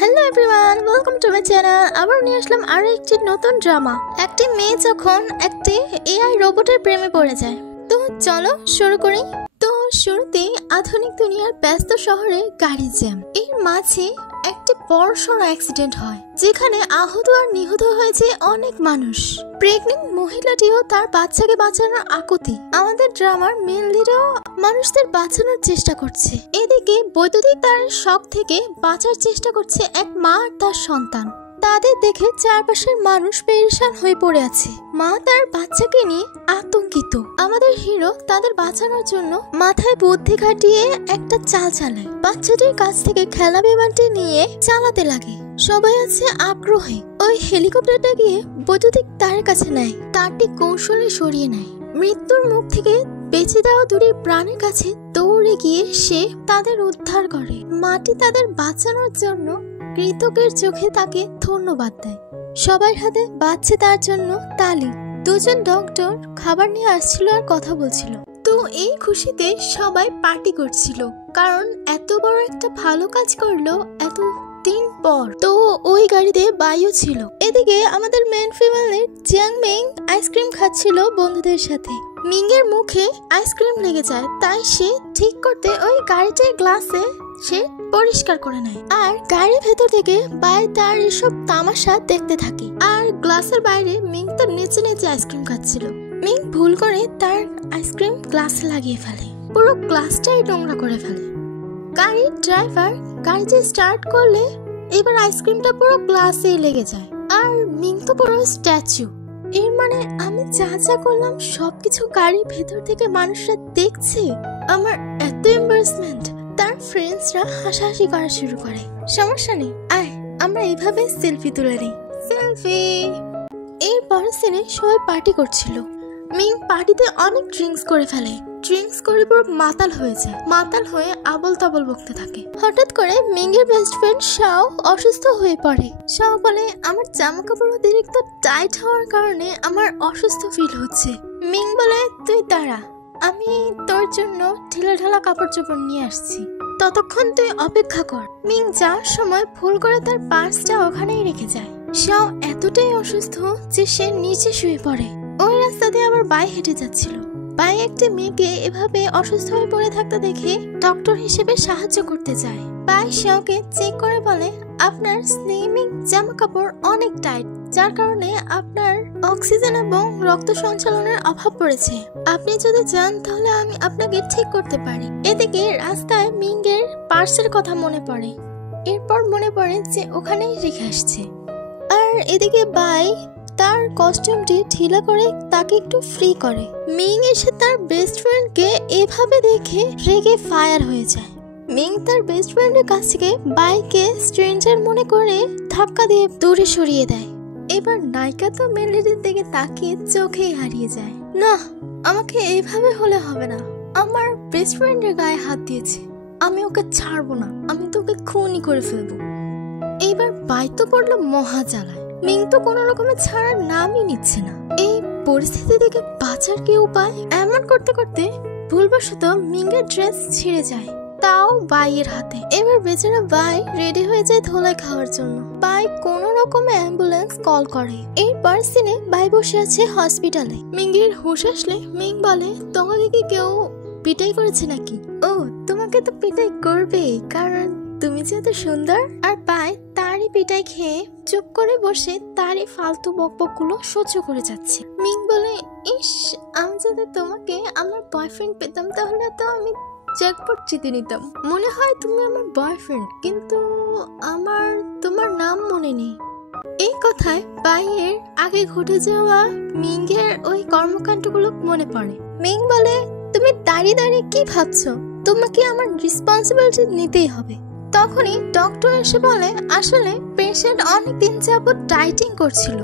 Hello everyone, welcome to my channel. আবার নিয়ে আসলাম আরো একটি নতুন ড্রামা। একটি মেয়ে যখন একটি এআই রোবটের প্রেমে পড়ে যায়। তো চলো শুরু করি। তো শুরুতেই আধুনিক দুনিয়ার ব্যস্ত শহরে গাড়ি জ্যাম, এর মাঝে একটি বড়সড় অ্যাক্সিডেন্ট হয় যেখানে আহত আর নিহত হয়েছে অনেক মানুষ। প্রেগনেন্ট মহিলাটিও তার বাচ্চাকে বাঁচানোর আকুতি। আমাদের ড্রামার মেন লিডও মানুষদের বাঁচানোর চেষ্টা করছে। এদিকে বৈদ্যুতিক তারের শক থেকে বাঁচার চেষ্টা করছে এক মা আর তার সন্তান। তাদের দেখে চারপাশের মানুষ পেরেশান হয়ে পড়ে আছে। মা তার বাচ্চাকে নিয়ে আতঙ্কিত। আমাদের হিরো তাদের বাঁচানোর জন্য মাথায় বুদ্ধি খাটিয়ে একটা চাল চালায়। বাচ্চাটির কাছ থেকে খেলনা বিমানটি নিয়ে চালাতে লাগে। সবাই আছে আগ্রহে। ওই হেলিকপ্টারটা গিয়ে বৈদ্যুতিক তারের কাছে নেয়, তারটি কৌশলে সরিয়ে নেয়। মৃত্যুর মুখ থেকে বেঁচে দেওয়া দুটি প্রাণের কাছে দৌড়ে গিয়ে সে তাদের উদ্ধার করে। মাটি তাদের বাঁচানোর জন্য কৃতজ্ঞের চোখে তাকে ধন্যবাদ দেয়। সবার হাতে বাজছে তার জন্য তালি। দুজন ডক্টর খাবার নিয়ে আসছিল আর কথা বলছিল। তো এই খুশিতে সবাই পার্টি করছিল, কারণ এত বড় একটা ভালো কাজ করলো এত দিন পর। তো ওই গাড়িতে বায়ু ছিল। এদিকে আমাদের মেন ফিমেলের জিয়াং মিং আইসক্রিম খাচ্ছিল বন্ধুদের সাথে। মিংয়ের মুখে আইসক্রিম লেগে যায়, তাই সে ঠিক করতে ওই গাড়িটার গ্লাসে সে পরিষ্কার করে নেয়। আর গাড়ির ভেতর থেকে বাই তার এসব তামাশা দেখতে থাকে। আর গ্লাসের বাইরে মিং তার নিচে নিচে আইসক্রিম খাচ্ছিল। মিং ভুল করে তার আইসক্রিম গ্লাসে লাগিয়ে ফেলে, পুরো গ্লাসটাই নোংরা করে ফেলে। গাড়ির ড্রাইভার গাড়িতে স্টার্ট করলে এবার আইসক্রিমটা পুরো গ্লাসেই লেগে যায়। আর মিং তো পুরো স্ট্যাচু। এর মানে আমি যা যা করলাম সবকিছু গাড়ির ভেতর থেকে মানুষরা দেখছে। আমার এত এম্বারেসমেন্ট। তার ফ্রেন্ডসরা হাসাহাসি করা শুরু করে। সমস্যা নেই, আয় আমরা এইভাবে সেলফি তুলে নিই। সেলফি। এর পরের সিনে সবাই পার্টি করছিল। মিং পার্টিতে অনেক ড্রিঙ্কস করে ফেলে। ড্রিঙ্কস করে পুরো মাতাল হয়ে যায়। মাতাল হয়ে আবল তাবল বকতে থাকে। হঠাৎ করে মিংয়ের বেস্ট ফ্রেন্ড শাও অসুস্থ হয়ে পড়ে। শাও বলে, আমার জামা কাপড় অতিরিক্ত টাইট হওয়ার কারণে আমার অসুস্থ ফিল হচ্ছে। মিং বলে, তুই দাঁড়া, আমি তোর জন্য ঢিলা ঢালা কাপড় চোপড় নিয়ে আসছি, ততক্ষণ তুই অপেক্ষা কর। মিং যাওয়ার সময় ভুল করে তার পার্সটা ওখানেই রেখে যায়। শাও এতটাই অসুস্থ যে সে নিচে শুয়ে পড়ে। ওই রাস্তা দিয়ে আবার বাই হেঁটে যাচ্ছিল। বাই একটা মেয়েকে এভাবে অসুস্থ হয়ে পড়ে থাকতে দেখে ডক্টর হিসেবে সাহায্য করতে চায়। বাই শাওকে চেক করে বলে, আপনার স্লিমিং জামা কাপড় অনেক টাইট, যার কারণে আপনার অক্সিজেন এবং রক্ত সঞ্চালনের অভাব পড়েছে। আপনি যদি চান তাহলে আমি আপনাকে ঠিক করতে পারি। এদিকে রাস্তায় মিংয়ের পার্সের কথা মনে পড়ে। এরপর মনে পড়ে যে ওখানেই রেখে আসছে। আর এদিকে বাই তার কস্টিউমটি ঢিলা করে তাকে একটু ফ্রি করে। মিং এসে তার বেস্ট ফ্রেন্ডকে এভাবে দেখে রেগে ফায়ার হয়ে যায়। মিং তার বেস্ট ফ্রেন্ডের কাছ থেকে বাইকে স্ট্রেঞ্জার মনে করে ধাক্কা দিয়ে দূরে সরিয়ে দেয়। এবার নায়িকা তো মেন লিডের দিকে তাকিয়ে চোখেই হারিয়ে যায়। না, আমাকে এইভাবে হলে হবে না। আমার বেস্ট ফ্রেন্ডের গায়ে হাত দিয়েছে, আমি ওকে ছাড়বো না, আমি তো ওকে খুনই করে ফেলবো। এইবার বাই তো পড়লো মহা জ্বালায়। মিং তো কোনো রকমের ছাড়ার নামই নিচ্ছে না। এই পরিস্থিতি থেকে বাঁচার কি উপায়? এমন করতে করতে ভুলবশত মিংয়ের ড্রেস ছিঁড়ে যায়, তাও বাইয়ের হাতে। এবার বেচারা বাই রেডি হয়ে যায় ধোলাই খাওয়ার জন্য। বাই কোন রকমে অ্যাম্বুলেন্স কল করে। এরপর সিনে বাই বসে আছে হসপিটালে। মিংয়ের হুঁশ আসলে মিং বলে, তোমাকে কি কেউ পিটাই করেছে নাকি? ও, তোমাকে তো পিটাই করবে, কারণ তুমি যে এত সুন্দর। আর বাই তারই পিটাই খেয়ে চুপ করে বসে তারই ফালতু বকবক গুলো সহ্য করে যাচ্ছে। মিং বলে, ইস, আমি যদি তোমাকে আমার বয়ফ্রেন্ড পেতাম তাহলে তো আমি জ্যাকপট জিতে নিতাম। মনে হয় তুমি আমার বয়ফ্রেন্ড, কিন্তু আমার তোমার নাম মনে নেই। এই কথায় বাইয়ের আগে ঘটে যাওয়া মিংয়ের ওই কর্মকাণ্ডগুলো মনে পড়ে। মিং বলে, তুমি দাঁড়িয়ে দাঁড়িয়ে কি ভাবছো? তোমাকে আমার রেসপন্সিবিলিটি নিতেই হবে। তখনই ডক্টর এসে বলে, আসলে পেশেন্ট অনেকদিন যাবত ডায়েটিং করছিল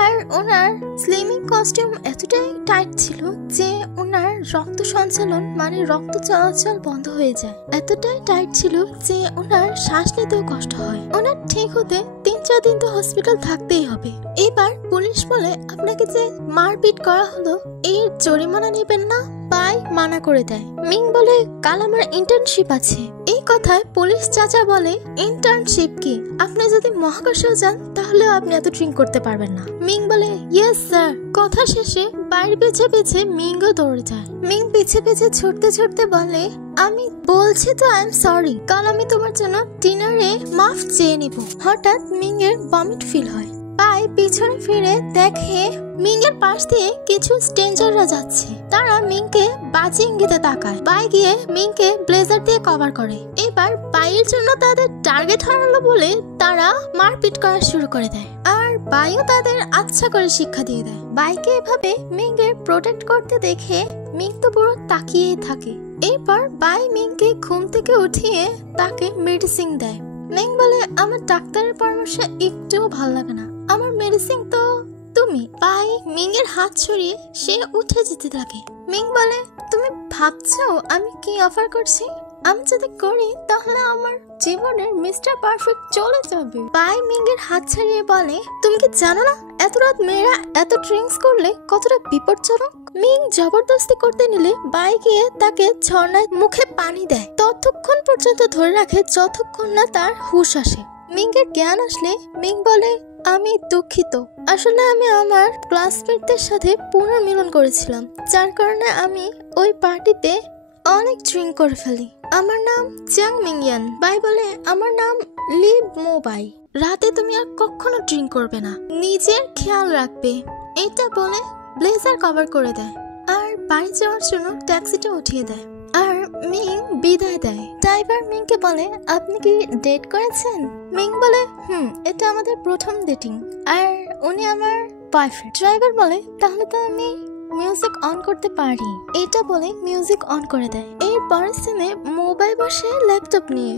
আর ওনার স্লিমিং কস্টিউম এতটাই টাইট ছিল যে ওনার রক্ত সঞ্চালন মানে রক্ত চলাচল বন্ধ হয়ে যায়। এতটাই টাইট ছিল যে ওনার শ্বাস নিতেও কষ্ট হয়। ওনার ঠিক হতে 3-4 দিন তো হসপিটাল থাকতেই হবে। এবার পুলিশ বলে, আপনাকে যে মারপিট করা হলো এর জরিমানা নেবেন না? বাই মানা করে দেয়। মিং বলে, কাল আমার ইন্টার্নশিপ আছে। এই কথায় পুলিশ চাচা বলে, ইন্টার্নশিপ কি? আপনি যদি মহাকাশেও যান তাহলে আপনি এত ড্রিঙ্ক করতে পারবেন না। মিং বলে, ইয়েস স্যার। কথা শেষে বাইরে পিছে পিছে মিংও দৌড়ে যায়। মিং পিছে পিছে ছুটতে ছুটতে বলে, আমি বলছি তো আই এম সরি, কাল আমি তোমার জন্য ডিনারে মাফ চেয়ে নিব। হঠাৎ মিং এর বমিট ফিল হয়। পাই পিছনে ফিরে দেখে মিং এর পাশ দিয়ে কিছু স্ট্রেঞ্জাররা যাচ্ছে। তারা মিংকে বাজে ইঙ্গিতে তাকায়। বাই গিয়ে মিংকে ব্লেজার দিয়ে কভার করে। এবার বাইয়ের জন্য তাদের টার্গেট হারালো বলে তারা মারপিট করা শুরু করে দেয়। আর বাইও তাদের আচ্ছা করে শিক্ষা দিয়ে দেয়। বাইকে এভাবে মিং এর প্রোটেক্ট করতে দেখে মিং তো পুরো তাকিয়েই থাকে। এরপর বাই মিংকে ঘুম থেকে উঠিয়ে তাকে মেডিসিন দেয়। মিং বলে, আমার ডাক্তারের পরামর্শ একটুও ভালো লাগে না, আমার মেডিসিন তো তুমি। বাই মিং এর হাত ছড়িয়ে সে উঠে যেতে থাকে। মিং বলে, তুমি ভাবছো আমি কি অফার করছি? আমি যদি করি তাহলে আমার জীবনের মিস্টার পারফেক্ট চলে যাবে। বাই মিং এর হাত ছাড়িয়ে বলে, তুমি কি জানো না এত রাত মেয়েরা এত ড্রিঙ্কস করলে কতটা বিপজ্জনক? মিং জবরদস্তি করতে নিলে বাই গিয়ে তাকে ঝর্ণায় মুখে পানি দেয়। ততক্ষণ পর্যন্ত ধরে রাখে যতক্ষণ না তার হুঁশ আসে। মিং এর জ্ঞান আসলে মিং বলে, আমি দুঃখিত, আসলে আমি আমার ক্লাসমেটদের সাথে পুনর্মিলন করেছিলাম, যার কারণে আমি ওই পার্টিতে অনেক ড্রিঙ্ক করে ফেলি। আমার নাম চ্যাং মিংয়ান। বাই বলে, আমার নাম লি মো বাই। রাতে তুমি আর কখনো ড্রিঙ্ক করবে না, নিজের খেয়াল রাখবে। এটা বলে ব্লেজার কভার করে দেয় আর বাড়ি যাওয়ার জন্য ট্যাক্সিটা উঠিয়ে দেয়। আর মিং বিদায় দেয়। ড্রাইভার মিংকে বলে, আপনি কি ডেট করেছেন? মিং বলে, এটা আমাদের প্রথম ডেটিং আর উনি আমার বয়ফ্রেন্ড। ড্রাইভার বলে, তাহলে তো আমি মিউজিক অন করতে পারি। এটা বলে মিউজিক অন করে দেয়। এরপর সিনে মোবাইল বসে ল্যাপটপ নিয়ে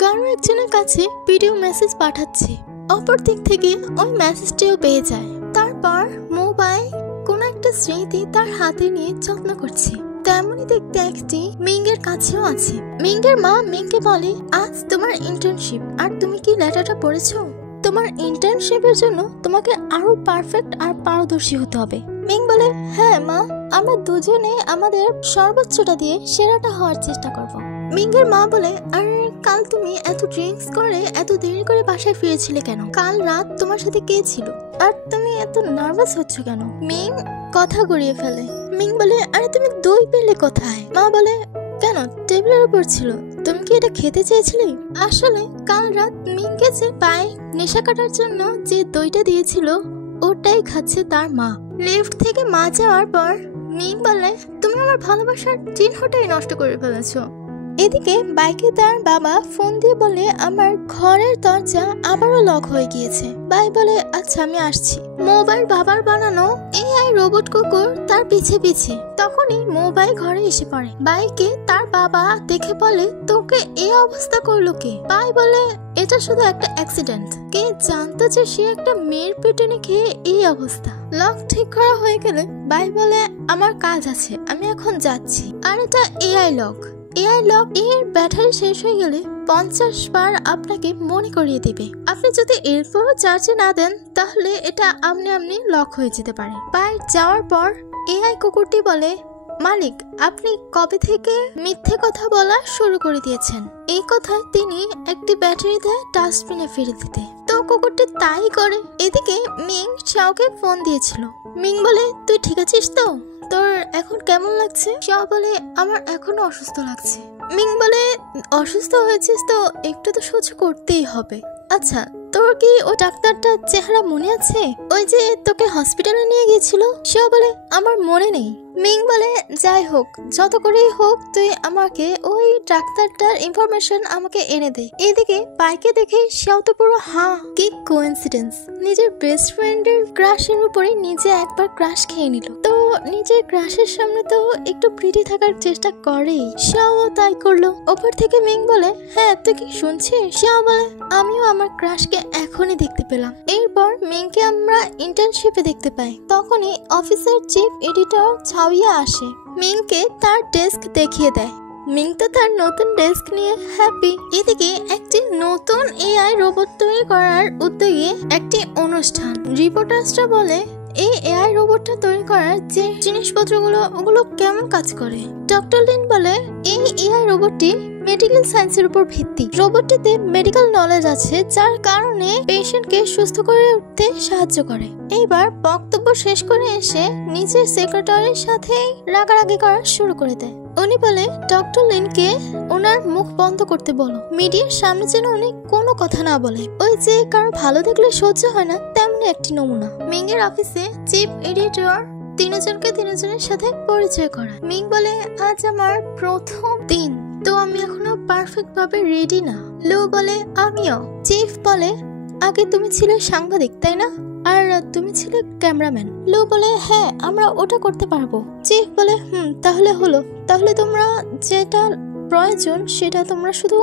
কারো একজনের কাছে ভিডিও মেসেজ পাঠাচ্ছে। অপর দিক থেকে ওই মেসেজটিও পেয়ে যায়। তারপর মোবাইল কোন একটা স্মৃতি তার হাতে নিয়ে যত্ন করছে। তেমনি দেখতে একটি মিংয়ের কাছেও আছে। মিংয়ের মা মিংকে বলে, আজ তোমার ইন্টার্নশিপ আর তুমি কি লেটারটা পড়েছো? তোমার ইন্টার্নশিপের জন্য তোমাকে আরো পারফেক্ট আর পারদর্শী হতে হবে। মিং বলে, হ্যাঁ মা, আমরা দুজনে আমাদের সর্বোচ্চটা দিয়ে সেরাটা হওয়ার চেষ্টা করব। মিংয়ের মা বলে, আর কাল তুমি এত ড্রিঙ্কস করে এত দেরি করে বাসায় ফিরেছিলে কেন? কাল রাত তোমার সাথে কে ছিল? আর তুমি এত নার্ভাস হচ্ছ কেন? মিং কথা গড়িয়ে ফেলে। মিং বলে, আরে তুমি দই পেলে কোথায়? মা বলে, কেন, টেবিলের উপর ছিল, তুমি কি এটা খেতে চেয়েছিলে? আসলে কাল রাত মিংকে যে পায়ে নেশা কাটার জন্য যে দইটা দিয়েছিল ওটাই খাচ্ছে তার মা। লিফট থেকে মা যাওয়ার পর মিং বলে, তুমি আমার ভালোবাসার চিহ্নটাই নষ্ট করে ফেলেছো। এদিকে বাইকে তার বাবা ফোন দিয়ে বলে, আমার ঘরের দরজা আবারও লক হয়ে গিয়েছে। বাই বলে, আচ্ছা আমি আসছি। মোবাইল বাবার বানানো এআই রোবট কুকুর তার পিছে পিছে। তখনই মোবাইল ঘরে এসে পড়ে। বাইকে তার বাবা দেখে বলে, তোকে এই অবস্থা করলো কে? বাই বলে, এটা শুধু একটা অ্যাক্সিডেন্ট। কে জানতো যে সে একটা মেয়ের পিটুনি খেয়ে এই অবস্থা। লক ঠিক করা হয়ে গেলে বাই বলে, আমার কাজ আছে, আমি এখন যাচ্ছি। আর এটা এআই লক এর ব্যাটারি শেষ হয়ে গেলে 50 বার আপনাকে মনে করিয়ে দিবে। আপনি যদি এরপরও চার্জে না দেন তাহলে এটা আমনি লক হয়ে যেতে পারে। বাই যাওয়ার পর এআই কুকুরটি বলে, মালিক, আপনি কবে থেকে মিথ্যে কথা বলা শুরু করে দিয়েছেন? এই কথায় তিনি একটি ব্যাটারিতে ডাস্টবিনে ফেলে দিতে। তো কুকুরটি তাই করে। এদিকে মিং শাওকে ফোন দিয়েছিল। মিং বলে, তুই ঠিক আছিস তো? তোর এখন কেমন লাগছে? শাও বলে, আমার এখনো অসুস্থ লাগছে। মিং বলে, অসুস্থ হয়েছিস তো একটু তো সহ্য করতেই হবে। আচ্ছা, তোর কি ও ডাক্তারটার চেহারা মনে আছে, ওই যে তোকে হসপিটালে নিয়ে গিয়েছিল? শাও বলে, আমার মনে নেই। মিং বলে, যাই হোক, যত করেই হোক তুই আমাকে ওই ডাক্তারটার ইনফরমেশন আমাকে এনে দে। এদিকে বাইকে দেখে শাও তো পুরো কি কোইন্সিডেন্স। নিজের বেস্ট ফ্রেন্ডের ক্রাশের উপরে নিজে একবার ক্রাশ খেয়ে নিল। তো নিজের ক্রাশের সামনে তো একটু প্রিটি থাকার চেষ্টা করেই। শাও তাই করলো। ওপর থেকে মিং বলে, হ্যাঁ তুই কি শুনছিস? শাও বলে, আমিও আমার ক্রাশকে এখনই দেখতে পেলাম। এরপর মিংকে আমরা ইন্টার্নশিপে দেখতে পাই। তখনই অফিসের চিফ এডিটর ছাউইয়া আসে। মিংকে তার ডেস্ক দেখিয়ে দেয়। মিং তো তার নতুন ডেস্ক নিয়ে হ্যাপি। এদিকে একটি নতুন এআই রোবট তৈরি করার উদ্যোগে একটি অনুষ্ঠান। রিপোর্টার্সরা বলে, এই এআই রোবটটা তৈরি করার যে জিনিসপত্রগুলো ওগুলো কেমন কাজ করে। ডক্টর লিন বলে এই এআই রোবটটি মেডিকেল সায়েন্সের উপর ভিত্তি। রোবটটিতে মেডিকেল নলেজ আছে, যার কারণে পেশেন্টকে সুস্থ করে উঠতে সাহায্য করে। এইবার বক্তব্য শেষ করে এসে নিজের সেক্রেটারির সাথে রাগারাগি করা শুরু করে দেয়। উনি বলে ডক্টর লিনকে ওনার মুখ বন্ধ করতে বলো, মিডিয়ার সামনে যেন উনি কোনো কথা না বলে। ওই যে কারো ভালো দেখলে সহ্য হয় না, তেমনি একটি নমুনা। মিং এর অফিসে চিফ এডিটর তিনজনের সাথে পরিচয় করা। মিং বলে আজ আমার প্রথম দিন, তো আমি এখনো পারফেক্ট ভাবে রেডি না। লু বলে আমিও। চিফ বলে আগে তুমি ছিলে সাংবাদিক তাই না, আর তুমি ছিলে ক্যামেরাম্যান। লু বলে হ্যাঁ আমরা ওটা করতে পারবো। চিফ বলে তাহলে হলো। তাহলে তোমরা যেটা প্রয়োজন সেটা তোমরা শুধু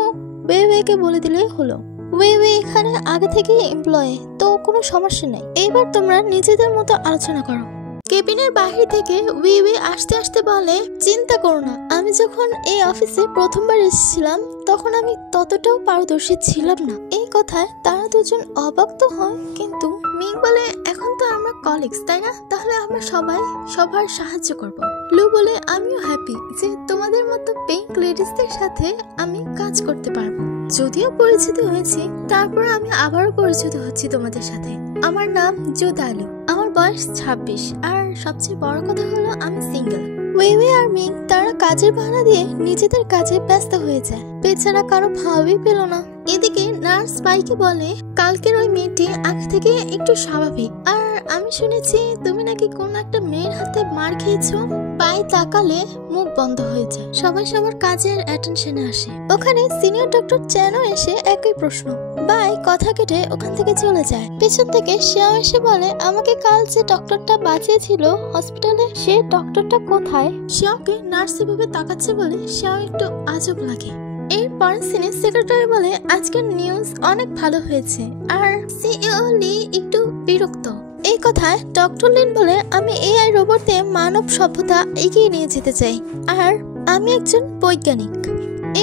ওয়েকে বলে দিলেই হলো। ওয়ে এখানে আগে থেকে এমপ্লয়ি, তো কোনো সমস্যা নেই। এইবার তোমরা নিজেদের মতো আলোচনা করো। কেবিনের বাহির থেকে ওয়ে আসতে আসতে বলে চিন্তা করো না, আমি যখন এই অফিসে প্রথমবার এসেছিলাম তখন আমি ততটাও পারদর্শী ছিলাম না। এই কথায় তারা দুজন অবাক তো হয়, কিন্তু মিং বলে এখন তো আমরা কলিগস তাই না, তাহলে আমরা সবাই সবার সাহায্য করব। লু বলে আমিও হ্যাপি যে তোমাদের মতো পিঙ্ক লেডিসদের সাথে আমি কাজ করতে পারবো। যদিও পরিচিত হয়েছি, তারপর আমি আবারও পরিচিত হচ্ছি তোমাদের সাথে। আমার নাম জোদালু, আমার বয়স 26, আর সবচেয়ে বড় কথা হলো আমি সিঙ্গেল। ওয়ে আর মিং তারা কাজের বাহানা দিয়ে নিজেদের কাজে ব্যস্ত হয়ে যায়। বেচারা কারো ভাবই পেল না। এদিকে নার্স বাইকে বলে কালকের ওই মেয়েটি আগে থেকে একটু স্বাভাবিক, আর আমি শুনেছি তুমি নাকি কোন একটা মেয়ের হাতে মার খেয়েছো। পায়ে তাকালে মুখ বন্ধ হয়ে যায়। সবাই সবার কাজের অ্যাটেনশনে আসে। ওখানে সিনিয়র ডক্টর চ্যানও এসে একই প্রশ্ন। বাই কথা কেটে ওখান থেকে চলে যায়। পেছন থেকে সেও এসে বলে আমাকে কাল যে ডক্টরটা বাঁচিয়েছিল হসপিটালে, সে ডক্টরটা কোথায়। সেওকে নার্স এভাবে তাকাচ্ছে বলে সেও একটু আজব লাগে। এরপর সিনিয়র সেক্রেটারি বলে আজকের নিউজ অনেক ভালো হয়েছে, আর সিইও লি একটু বিরক্ত। এই কথায় ডক্টর লিন বলে আমি এআই রোবট দিয়ে মানব সভ্যতা এগিয়ে নিয়ে যেতে চাই, আর আমি একজন বৈজ্ঞানিক।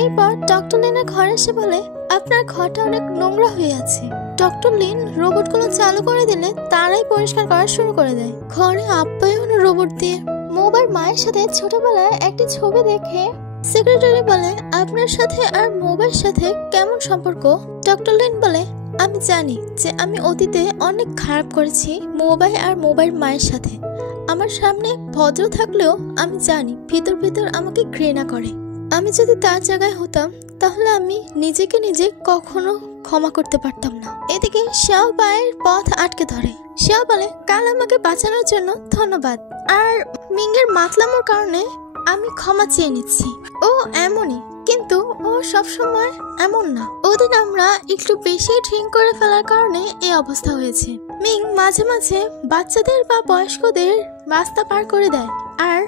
এরপর ডক্টর লিনের ঘরে এসে বলে আপনার ঘরটা অনেক নোংরা হয়ে আছে। ডক্টর লিন রোবটগুলো চালু করে দিলে তারাই পরিষ্কার করা শুরু করে দেয়। ঘরে আপ্যায়ন রোবট দিয়ে। মোবার মায়ের সাথে ছোটবেলায় একটি ছবি দেখে সেক্রেটারি বলে আপনার সাথে আর মোবাইয়ের সাথে কেমন সম্পর্ক। ডক্টর লিন বলে আমি জানি যে আমি অতীতে অনেক খারাপ করেছি মোবাইল আর মোবাইল মায়ের সাথে। আমার সামনে ভদ্র থাকলেও আমি জানি ভিতর ভিতর আমাকে ঘৃণা করে। আমি যদি তার জায়গায় হতাম তাহলে আমি নিজেকে নিজে কখনো ক্ষমা করতে পারতাম না। এদিকে শাও পায়ের পথ আটকে ধরে। শাও বলে কাল আমাকে বাঁচানোর জন্য ধন্যবাদ, আর মিংয়ের মাতলামোর কারণে আমি ক্ষমা চেয়ে নিচ্ছি। ও এমনই, কিন্তু ও সবসময় এমন না। ওদিন আমরা একটু বেশি ড্রিঙ্ক করে ফেলার কারণে এই অবস্থা হয়েছে। মিং মাঝে মাঝে বাচ্চাদের বা বয়স্কদের রাস্তা পার করে দেয়, আর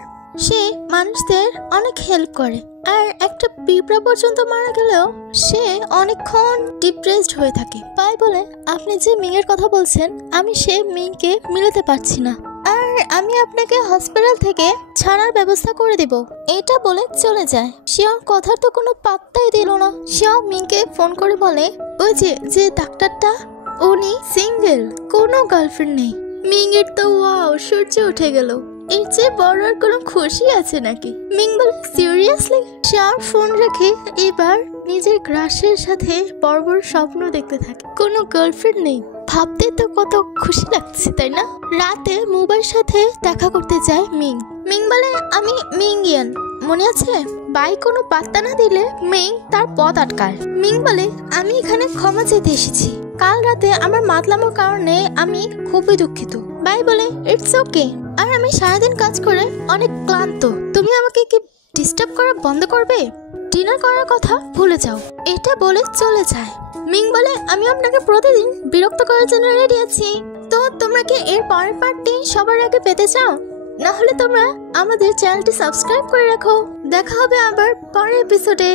সে মানুষদের অনেক হেল্প করে। আর একটা পিঁপড়া পর্যন্ত মারা গেলেও সে অনেকক্ষণ ডিপ্রেসড হয়ে থাকে। পাই বলে আপনি যে মিংয়ের কথা বলছেন আমি সে মিংকে মিলাতে পারছি না, আর আমি আপনাকে হসপিটাল থেকে ছাড়ার ব্যবস্থা করে দেব। এটা বলে চলে যায়। শিয়ার কথার তো কোনো পাত্তাই দিল না। শিয়া মিংকে ফোন করে বলে ওই যে ডাক্তারটা উনি সিঙ্গেল, কোনো গার্লফ্রেন্ড নেই। মিং এর তো ওয়াও সূর্য উঠে গেল। এর চেয়ে বড় আর কোনো খুশি আছে নাকি? মিং বলে সিরিয়াসলি? শিয়ার ফোন রেখে এবার নিজের ক্রাশের সাথে বড় বড় স্বপ্ন দেখতে থাকে। কোনো গার্লফ্রেন্ড নেই ভাবতে তো কত খুশি লাগছে তাই না? রাতে মোবাইলের সাথে দেখা করতে যায় মিং। মিং বলে আমি মিংইয়ান, মনে আছে? বাই কোনো পাত্তা না দিলে মিং তার পথ আটকায়। মিং বলে আমি এখানে ক্ষমা চাইতে এসেছি। কাল রাতে আমার মাতলামোর কারণে আমি খুবই দুঃখিত। বাই বলে ইটস ওকে, আর আমি সারাদিন কাজ করে অনেক ক্লান্ত। তুমি আমাকে কি ডিস্টার্ব করা বন্ধ করবে? ডিনার করার কথা ভুলে যাও। এটা বলে চলে যায়। মিং বলে আমি আপনাকে প্রতিদিন বিরক্ত করার জন্য রেডি আছি। তো তোমরা কি এর পরের পার্টটি সবার আগে পেতে চাও? না হলে তোমরা আমাদের চ্যানেলটি সাবস্ক্রাইব করে রাখো। দেখা হবে আবার পরের এপিসোডে।